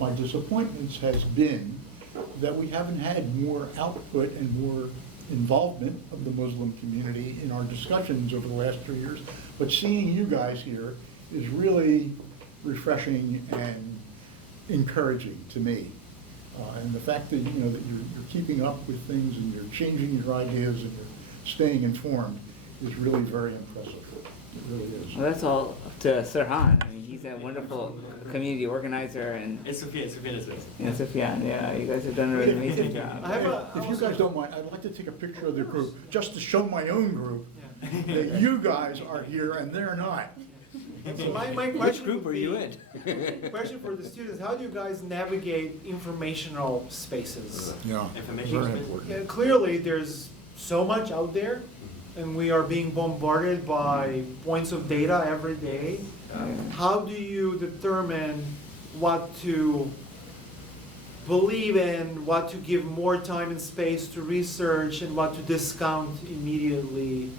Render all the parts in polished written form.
of my disappointments has been that we haven't had more output and more involvement of the Muslim community in our discussions over the last 2 years. But seeing you guys here is really refreshing and encouraging to me. And the fact that, you know, that you're keeping up with things and you're changing your ideas and you're staying informed is really very impressive. It really is. Well, that's all up to Sirhan. I mean, he's a wonderful community organizer, and Sufyan is with us. and Sufyan, yeah, you guys have done a really amazing job. If you guys don't mind, I'd like to take a picture of the group, just to show my own group that you guys are here and they're not. So my Which question group would are you be- in? Question for the students, how do you guys navigate informational spaces? Yeah. Information Very space. important. Yeah, clearly, there's so much out there, and we are being bombarded by points of data every day. How do you determine what to believe in, what to give more time and space to research, and what to discount immediately?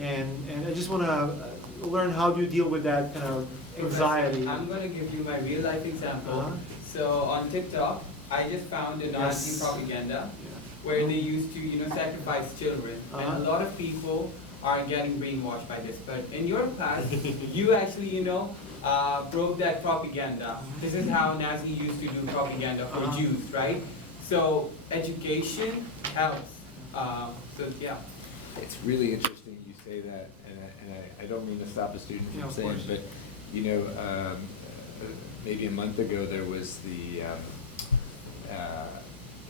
And I just want to learn, how do you deal with that kind of anxiety? I'm going to give you my real life example. Uh-huh. So on TikTok, I just found a Nazi propaganda where they used to, sacrifice children. And Uh-huh. a lot of people are getting brainwashed by this. But in your class, you actually, broke that propaganda. This is how Nazi used to do propaganda for Uh-huh. Jews, right? So education helps. So yeah. It's really interesting you say that, and I don't mean to stop a student Yeah, from of saying, course. but maybe a month ago there was the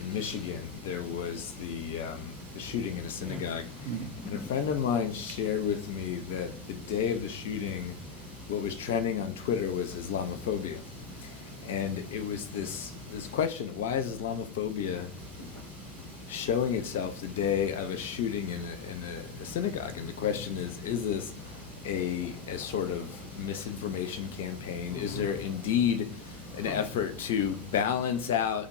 in Michigan there was the shooting in a synagogue, and a friend of mine shared with me that the day of the shooting, what was trending on Twitter was Islamophobia, and it was this question: why is Islamophobia showing itself the day of a shooting in a synagogue? And the question is this a sort of misinformation campaign? Is there indeed an effort to balance out,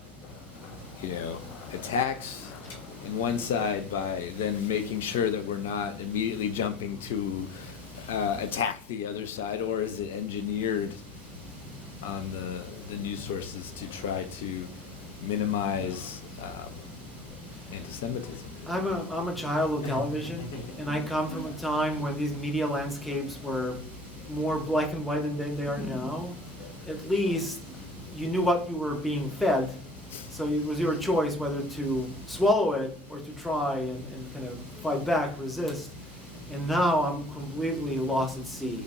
attacks in one side by then making sure that we're not immediately jumping to attack the other side, or is it engineered on the news sources to try to minimize anti-Semitism? I'm a child of television, and I come from a time when these media landscapes were more black and white than they are now. At least you knew what you were being fed, so it was your choice whether to swallow it or to try and kind of fight back, resist. And now I'm completely lost at sea.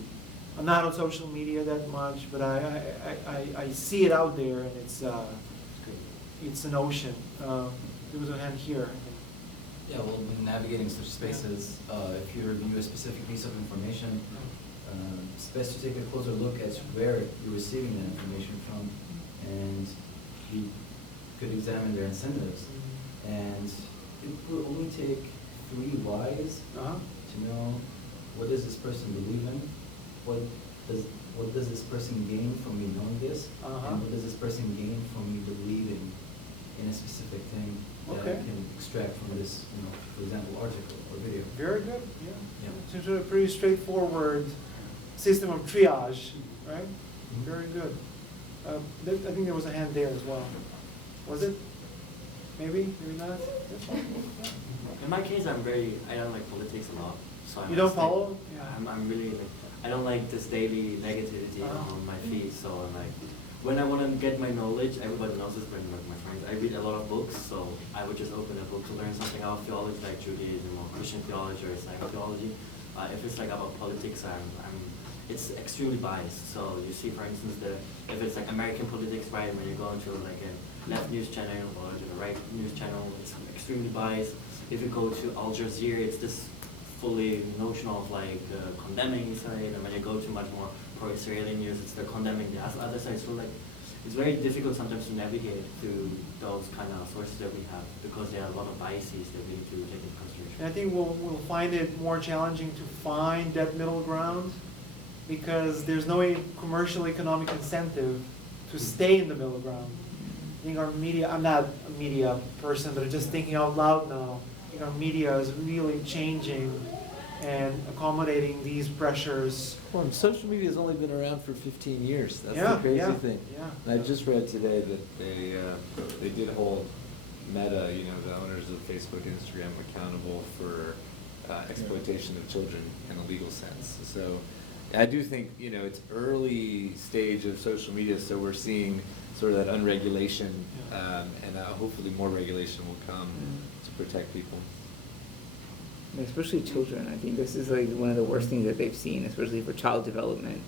I'm not on social media that much, but I see it out there, and it's an ocean. There was a hand here. Yeah, well, when navigating such spaces, if you review a specific piece of information, it's best to take a closer look at where you're receiving that information from, and you could examine their incentives. And it will only take 3 whys to know, what does this person believe in, what does this person gain from me knowing this, and what does this person gain from me believing in a specific thing that I can extract from this, for example, article or video. Very good, yeah. Seems a pretty straightforward system of triage, right? Very good. I think there was a hand there as well. Was it? Maybe not? In my case, I don't like politics a lot. So You don't follow? I'm really I don't like this daily negativity on my feed. So I'm like, when I want to get my knowledge, everybody knows this, but like my friends, I read a lot of books, so I would just open a book to learn something about theology, like Judaism or Christian theology or Islamic theology. If it's like about politics, it's extremely biased. So you see, for instance, if it's like American politics, right, when you go into like a left news channel or to the right news channel, it's extremely biased. If you go to Al Jazeera, it's this fully notional of like condemning Israel, and when you go to much more pro-Israeli news, it's they're condemning the other side. So like, it's very difficult sometimes to navigate through those kind of sources that we have, because there are a lot of biases that we need to take into consideration. And I think we'll find it more challenging to find that middle ground, because there's no commercial economic incentive to stay in the middle ground. I think our media, I'm not a media person, but I'm just thinking out loud now, I think our media is really changing and accommodating these pressures. Well, and social media has only been around for 15 years. That's Yeah, the crazy yeah, thing. yeah. And I just read today that they did hold Meta, you know, the owners of Facebook and Instagram, accountable for exploitation of children in a legal sense. So I do think, you know, it's early stage of social media, so we're seeing sort of that unregulation, and hopefully more regulation will come to protect people. Especially children. I think this is like one of the worst things that they've seen, especially for child development.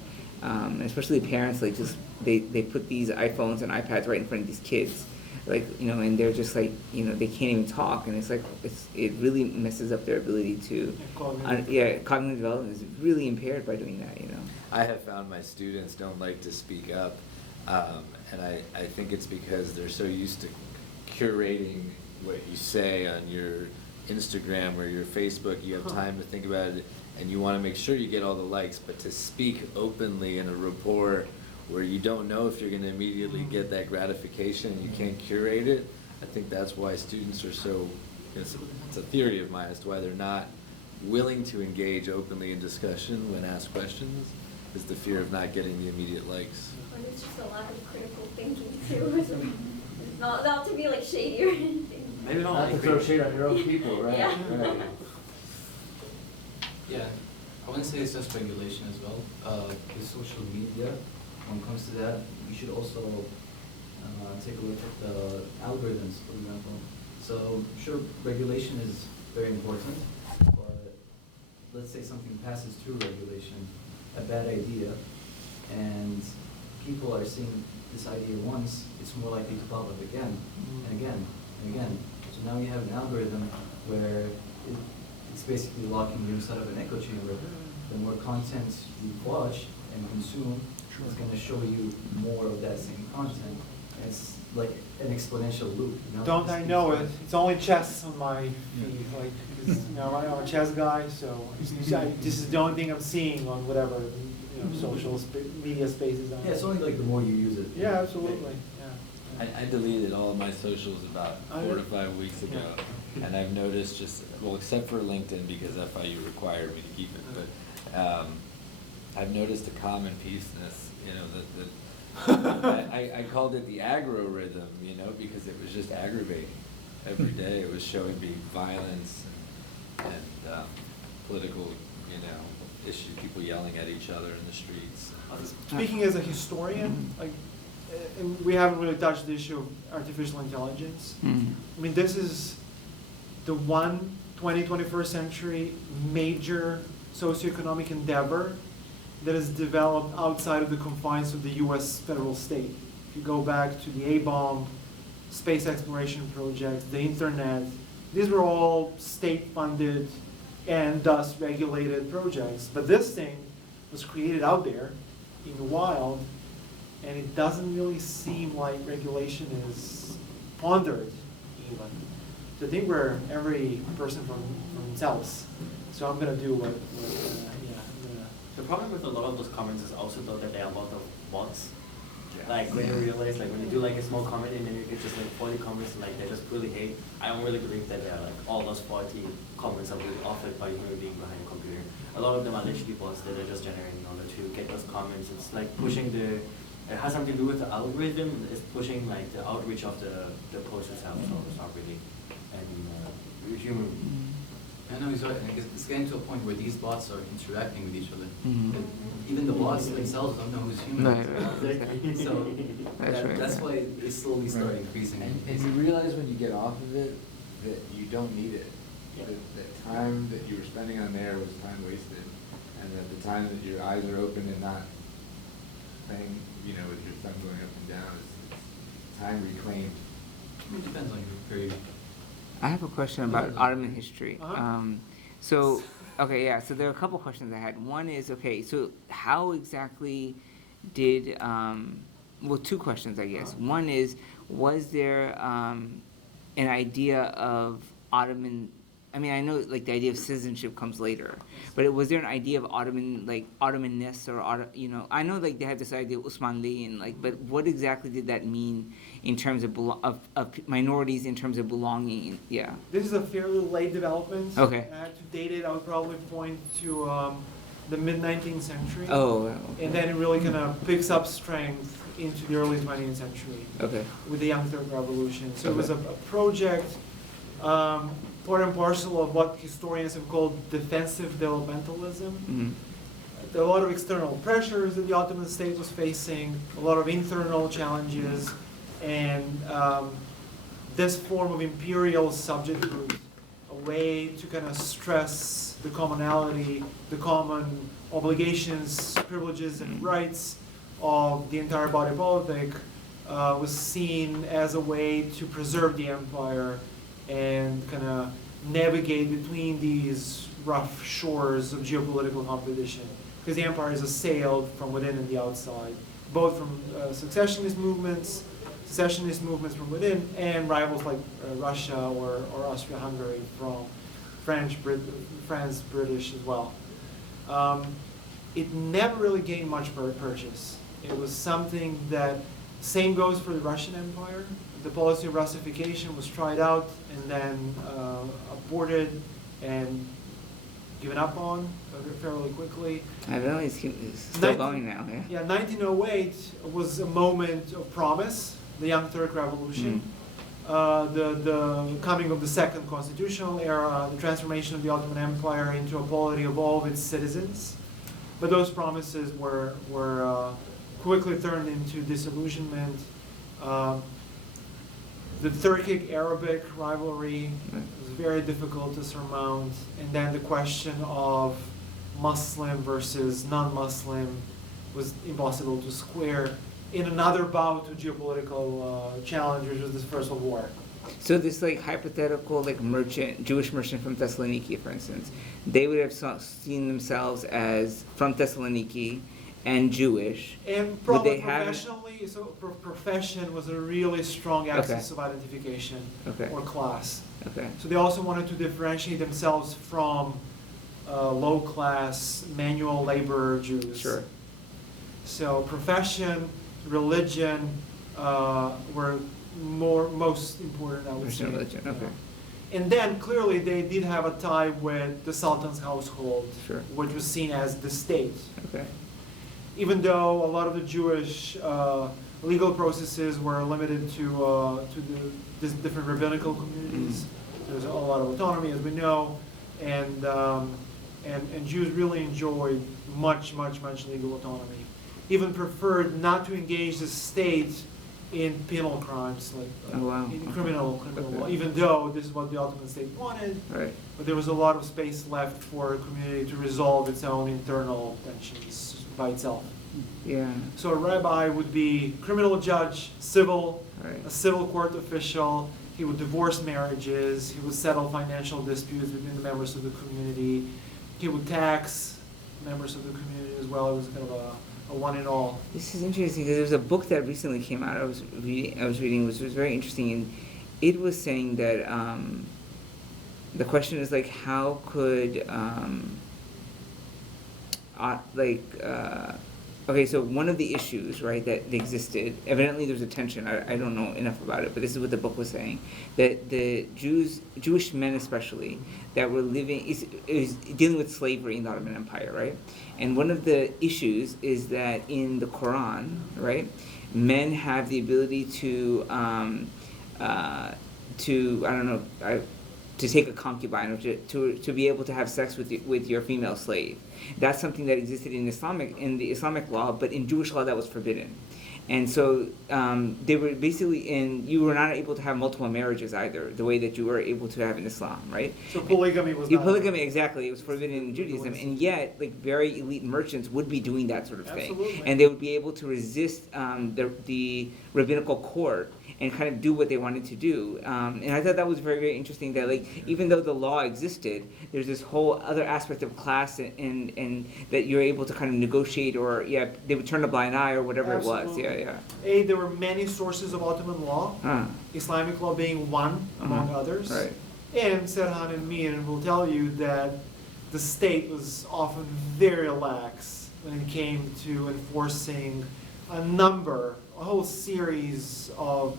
Especially parents, like just they put these iPhones and iPads right in front of these kids, like, you know, and they're just like, you know, they can't even talk, and it's like it really messes up their ability to cognitive development is really impaired by doing that, you know. I have found my students don't like to speak up, and I think it's because they're so used to curating what you say on your Instagram or your Facebook. You have time to think about it, and you want to make sure you get all the likes, but to speak openly in a rapport where you don't know if you're going to immediately get that gratification and you can't curate it, I think that's why students are so, it's a theory of mine as to why they're not willing to engage openly in discussion when asked questions, is the fear of not getting the immediate likes. But it's just a lack of critical thinking too. Not to be like shady or anything. Maybe not Not to like throw shade on your own people, right? Yeah. Right. Yeah, I wouldn't say it's just regulation as well. With social media, when it comes to that, you should also take a look at the algorithms, for example. So, sure, regulation is very important, but let's say something passes through regulation, a bad idea, and people are seeing this idea once, it's more likely to pop up again, and again, and again. So now you have an algorithm where it's basically locking you inside of an echo chamber. The more content you watch and consume, it's going to show you more of that same content. And it's like an exponential loop. You know? Don't I know it? It's only chess on my feed, like, 'cause, you know, I'm a chess guy, so this is the only thing I'm seeing on whatever, you know, social media spaces. Yeah, it's only like the more you use it. Yeah, absolutely. Yeah. I deleted all of my socials about 4 to 5 weeks ago, and I've noticed just, well, except for LinkedIn because FIU required me to keep it, but I've noticed a common piece-ness, you know, that I called it the aggro rhythm, you know, because it was just aggravating. Every day it was showing me violence and political, you know, issues, people yelling at each other in the streets. Speaking as a historian, like, and we haven't really touched the issue of artificial intelligence. I mean, this is the 21st century major socioeconomic endeavor that is developed outside of the confines of the US federal state. If you go back to the A-bomb, space exploration projects, the internet, these were all state-funded and thus regulated projects. But this thing was created out there in the wild, and it doesn't really seem like regulation is pondered even. So I think we're every person for themselves. So I'm gonna do what The problem with a lot of those comments is also though that there are a lot of bots. Like when you realize, like when you do like a small comment and then you get just like 40 comments and like they just purely hate, I don't really believe that they are like all those 40 comments are really offered by a human being behind a computer. A lot of them are literally bots that are just generating in order to get those comments. It's like pushing it has something to do with the algorithm, it's pushing like the outreach of the post itself, so it's not really any human. I know, exactly. I guess it's getting to a point where these bots are interacting with each other. Even the bots themselves don't know who's human. Right. So that's right. why they slowly start increasing. And you realize when you get off of it that you don't need it. That time that you were spending on there was time wasted, and that the time that your eyes are open and not playing, you know, with your thumb going up and down is time reclaimed. It depends on your period. I have a question about Ottoman history. So there are a couple questions I had. One is, okay, so how exactly did, well, two questions, I guess. One is, was there an idea of I mean, I know like the idea of citizenship comes later, but was there an idea of Ottomanness or I know like they had this idea of Usmanli and like, but what exactly did that mean in terms of of minorities in terms of belonging? Yeah. This is a fairly late development. Okay. To date it, I would probably point to the mid-19th century. Oh. Okay. And then it really kind of picks up strength into the early 20th century Okay. with the Young Third Revolution. So it was Okay. a project, part and parcel of what historians have called defensive developmentalism. Mm-hmm. There are a lot of external pressures that the Ottoman state was facing, a lot of internal challenges, and this form of imperial subjecthood, a way to kind of stress the commonality, the common obligations, privileges, and rights of the entire body politic, was seen as a way to preserve the empire and kind of navigate between these rough shores of geopolitical competition. Because the empire is assailed from within and the outside, both from secessionist movements from within, and rivals like Russia or Austria-Hungary from France, British as well. It never really gained much purchase. It was something that, same goes for the Russian Empire. The policy of Russification was tried out and then aborted and given up on fairly quickly. I know it's still going now. Yeah. Yeah, 1908 was a moment of promise, the Young Turk Revolution, the coming of the second constitutional era, the transformation of the Ottoman Empire into a polity of all of its citizens. But those promises were quickly turned into disillusionment. The Turkic-Arabic rivalry was very difficult to surmount, and then the question of Muslim versus non-Muslim was impossible to square in another bout of geopolitical challenge, which was the First World War. So this like hypothetical like Jewish merchant from Thessaloniki, for instance, they would have seen themselves as from Thessaloniki and Jewish. And probably they have professionally, so profession was a really strong axis of identification or class. Okay. So they also wanted to differentiate themselves from low-class manual labor Jews. Sure. So profession, religion were most important, I would say. Religion. Okay. And then clearly they did have a tie with the Sultan's household, Sure. which was seen as the state. Okay. Even though a lot of the Jewish legal processes were limited to the different rabbinical communities, there's a lot of autonomy, as we know, and Jews really enjoyed much legal autonomy. Even preferred not to engage the state in penal crimes, like in criminal law, even though this is what the Ottoman state wanted. Right. But there was a lot of space left for a community to resolve its own internal tensions by itself. Yeah. So a rabbi would be criminal judge, civil, Right. a civil court official. He would divorce marriages. He would settle financial disputes between the members of the community. He would tax members of the community as well. It was kind of a one in all. This is interesting because there's a book that recently came out. I was reading, which was very interesting, and it was saying that the question is like, how could okay, so one of the issues, right, that existed, evidently there's a tension, I don't know enough about it, but this is what the book was saying, that the Jewish men especially, that were living, is dealing with slavery in the Ottoman Empire, right? And one of the issues is that in the Quran, right, men have the ability to take a concubine, or to be able to have sex with your female slave. That's something that existed in the Islamic law, but in Jewish law that was forbidden. And so they were basically you were not able to have multiple marriages either, the way that you were able to have in Islam, right? So polygamy was not. Polygamy, exactly. It was forbidden in Judaism, and yet, like, very elite merchants would be doing that sort of thing. Absolutely. And they would be able to resist the rabbinical court and kind of do what they wanted to do. And I thought that was very, very interesting that, like, even though the law existed, there's this whole other aspect of class and that you're able to kind of negotiate, or, they would turn a blind eye or whatever Absolutely. it was. Yeah. There were many sources of Ottoman law, Islamic law being one among others. Right. And Serhan and Mir will tell you that the state was often very lax when it came to enforcing a whole series of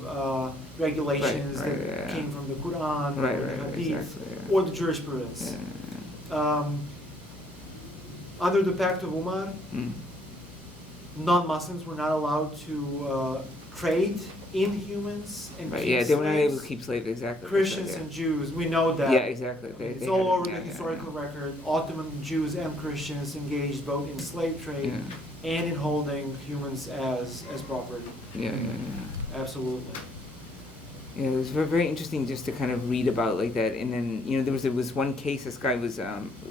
regulations Right, that yeah. came from the Quran, Right, or the right, Hadith, exactly, yeah. or the jurisprudence. Under the Pact of Umar, Mm. non-Muslims were not allowed to trade in humans and Right, keep yeah, they were not able to slaves. keep slaves, exactly. that's Christians right, and Jews, we know that. Yeah, exactly. It's They all had it, over yeah, the yeah, historical yeah. record. Ottoman Jews and Christians engaged both in slave trade and in holding humans as property. Yeah, yeah, yeah. Absolutely. Yeah, it was very, very interesting just to kind of read about like that. And then, there was one case this guy was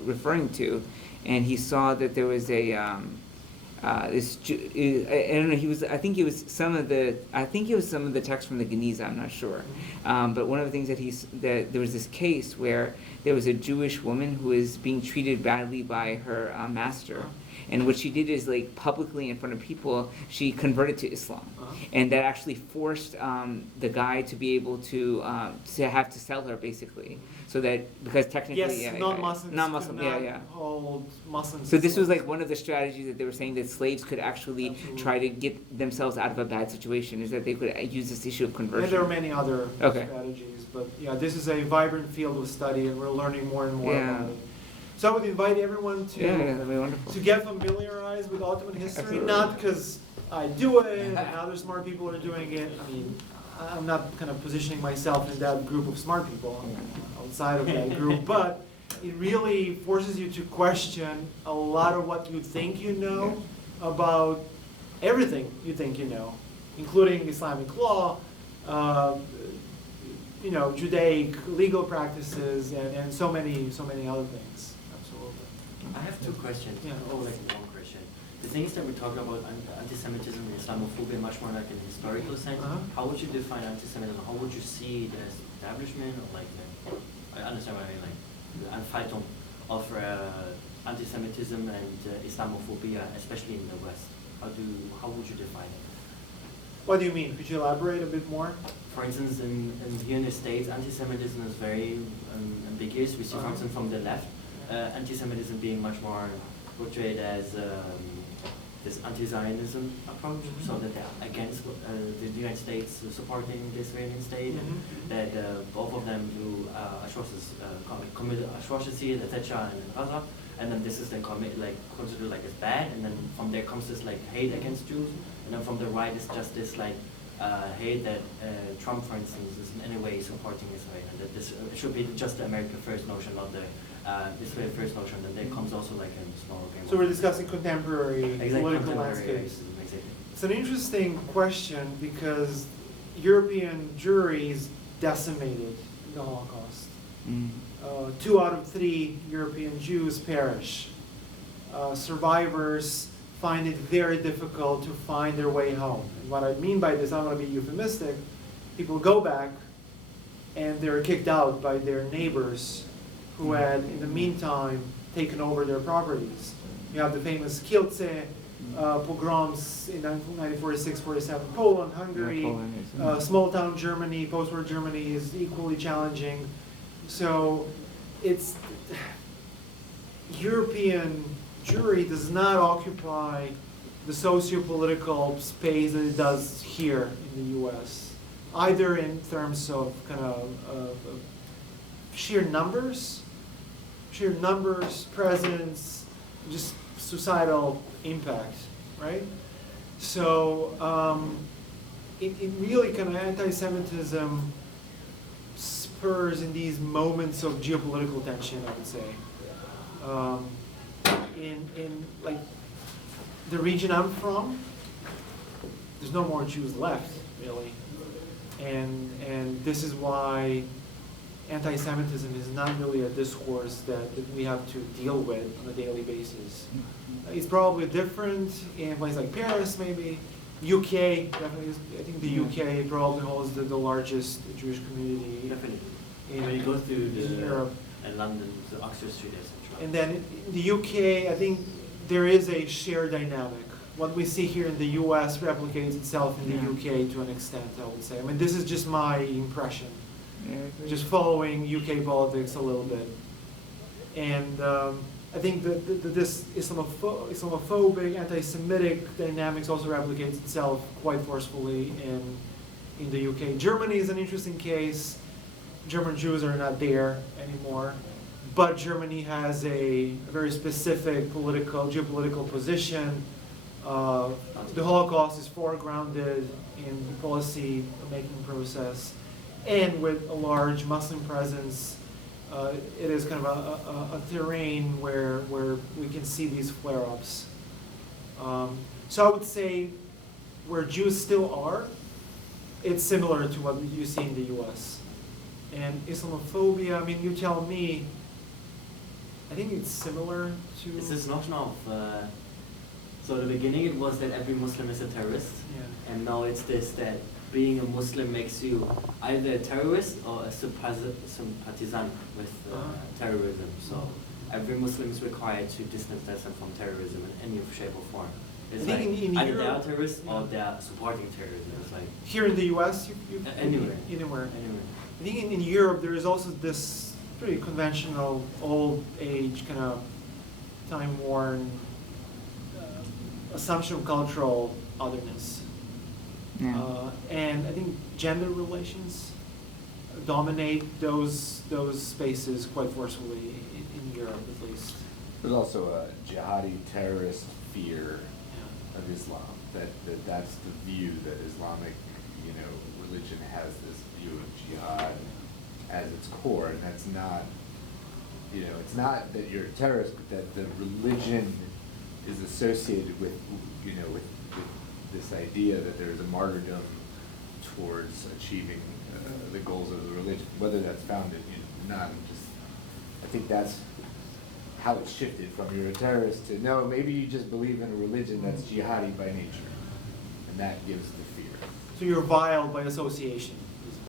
referring to, and he saw that there was a, I don't know, I think it was some of the text from the Geniza, I'm not sure. But one of the things that there was this case where there was a Jewish woman who was being treated badly by her master. And what she did is, like, publicly in front of people, she converted to Islam. And that actually forced the guy to be able to have to sell her, basically. So that, because technically, Yes, yeah, non-Muslims non-Muslim, could yeah, not yeah. hold Muslims. So as this was slaves. like one of the strategies that they were saying that slaves could actually Absolutely. try to get themselves out of a bad situation, is that they could use this issue of conversion. And there are many other Okay. strategies, but yeah, this is a vibrant field of study, and we're learning more and more Yeah. about it. So I would invite everyone to Yeah, that'd be wonderful. to get familiarized with Ottoman history, Absolutely. not because I do it and other smart people are doing it. I mean, I'm not kind of positioning myself in that group of smart people. I'm outside of that group, but it really forces you to question a lot of what you think you know about everything you think you know, including Islamic law, Judaic legal practices, and so many other things. Absolutely. I have two questions. Yeah. Oh, like one question. The things that we talk about anti-Semitism and Islamophobia much more like in a historical sense. How would you define anti-Semitism? How would you see the establishment or like I understand what I mean, like the Anfaltung of anti-Semitism and Islamophobia, especially in the West. How would you define it? What do you mean? Could you elaborate a bit more? For instance, here in the States, anti-Semitism is very ambiguous. We see, for instance, from the left, anti-Semitism being much more portrayed as this anti-Zionism approach, so that they're against the United States supporting the Israeli state, and that both of them do commit atrocities, etc. in Gaza, and then this is then considered like as bad, and then from there comes this like hate against Jews, and then from the right is just this like hate that Trump, for instance, is in any way supporting Israel, and that this should be just the America First notion, not the Israel First notion. Then there comes also like a small game. So we're discussing contemporary political contemporary landscapes. racism, exactly. It's an interesting question because European Jewry decimated in the Holocaust. 2 out of 3 European Jews perish. Survivors find it very difficult to find their way home. And what I mean by this, I don't want to be euphemistic, people go back and they're kicked out by their neighbors who had, in the meantime, taken over their properties. You have the famous Kielce pogroms in 1946-47, Poland, Hungary, small town Germany, post-war Germany is equally challenging. So it's European Jewry does not occupy the socio-political space that it does here in the U.S., either in terms of kind of sheer numbers, presence, just societal impact, right? So it really kind of anti-Semitism spurs in these moments of geopolitical tension, I would say. In like the region I'm from, there's no more Jews left, really. And this is why anti-Semitism is not really a discourse that we have to deal with on a daily basis. It's probably different in places like Paris, maybe. UK, definitely. I think the UK probably holds the largest Jewish community. Definitely. In, when you go through in Europe. London, the Oxford Street, etc. And then in the UK, I think there is a shared dynamic. What we see here in the US replicates itself in the UK to an extent, I would say. I mean, this is just my impression. Yeah, I agree. just following UK politics a little bit. And I think that this Islamophobic, anti-Semitic dynamics also replicates itself quite forcefully in the UK. Germany is an interesting case. German Jews are not there anymore, but Germany has a very specific geopolitical position. The Holocaust is foregrounded in the policy-making process, and with a large Muslim presence, it is kind of a terrain where we can see these flare-ups. So I would say where Jews still are, it's similar to what you see in the US. And Islamophobia, I mean, you tell me, I think it's similar to... It's this notion of, so at the beginning it was that every Muslim is a terrorist, Yeah. and now it's this that being a Muslim makes you either a terrorist or a sympathisant with terrorism. So every Muslim is required to distance themselves from terrorism in any shape or form. It's I think like in either they are Europe- terrorists or yeah. they are supporting terrorism. It's like Here in the US, Anywhere. Anywhere. anyway. I think in Europe there is also this pretty conventional, old age, kind of time-worn assumption of cultural otherness. Yeah. And I think gender relations dominate those spaces quite forcefully in Europe, at least. There's also a jihadi terrorist fear Yeah. of Islam, that's the view that Islamic, religion has this view of jihad as its core, and that's not, it's not that you're a terrorist, but that the religion is associated with this idea that there's a martyrdom towards achieving the goals of the religion, whether that's founded in not. I think that's how it shifted from you're a terrorist to no, maybe you just believe in a religion that's jihadi by nature, and that gives the fear. So you're vile by association.